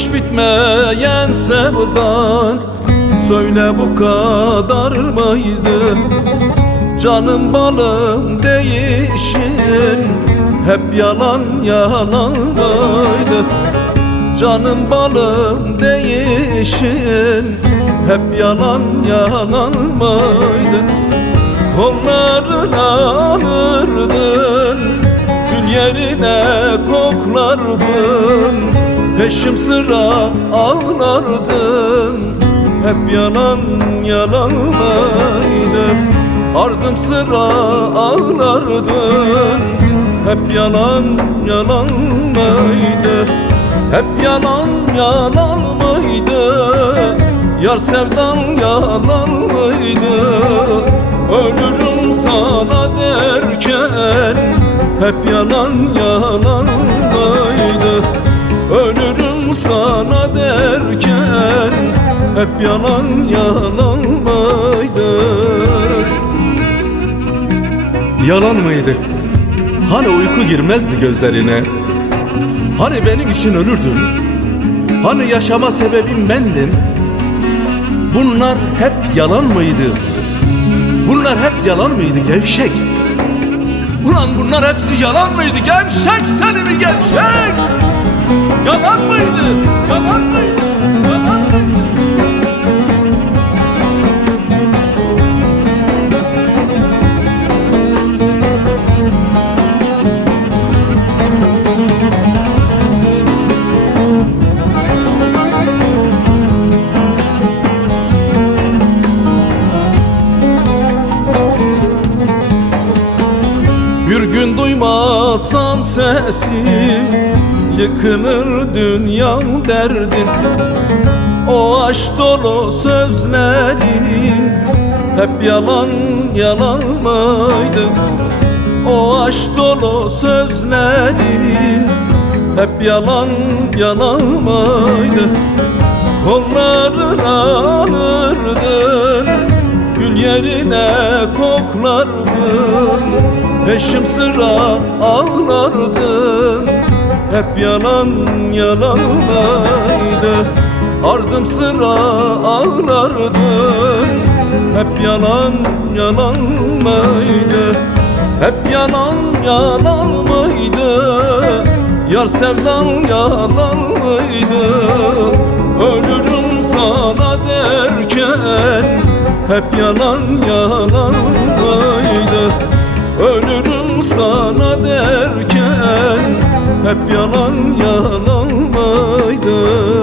hiç bitmeyen sevdan, söyle bu kadar mıydı? Canım balım değişin, hep yalan yalan mıydı? Canım balım değişin, hep yalan yalan mıydı? Kollarını alırdın, gül yerine koklardın, peşim sıra ağlardın, hep yalan yalan mıydı? Ardım sıra ağlardın, hep yalan yalan mıydı? Hep yalan yalan mıydı? Yar sevdan yalan mıydı? Ölürüm sana derken hep yalan yalan mıydı? Ölürüm sana derken hep yalan yalan mıydı? Yalan mıydı? Hani uyku girmezdi gözlerine? Hani benim için ölürdün? Hani yaşama sebebim bendin? Bunlar hep yalan mıydı? Bunlar hep yalan mıydı gevşek? Ulan bunlar hepsi yalan mıydı gevşek, seni mi gevşek? Yalan mıydı? Yalan mıydı? Yalan mıydı? Bir gün duymasam sesini, yıkılır dünyam derdin. O aşk dolu sözlerin hep yalan yalan mıydı? O aşk dolu sözlerin hep yalan yalan mıydı? Kollarını alırdın, gül yerine koklardın, peşim sıra ağlardın, hep yalan yalan mıydı? Ardım sıra ağlardın, hep yalan yalan mıydı? Hep yalan yalan mıydı? Yar sevdan yalan mıydı? Ölürüm sana derken hep yalan yalan mıydı? Ölürüm sana derken hep yalan yalan mıydı?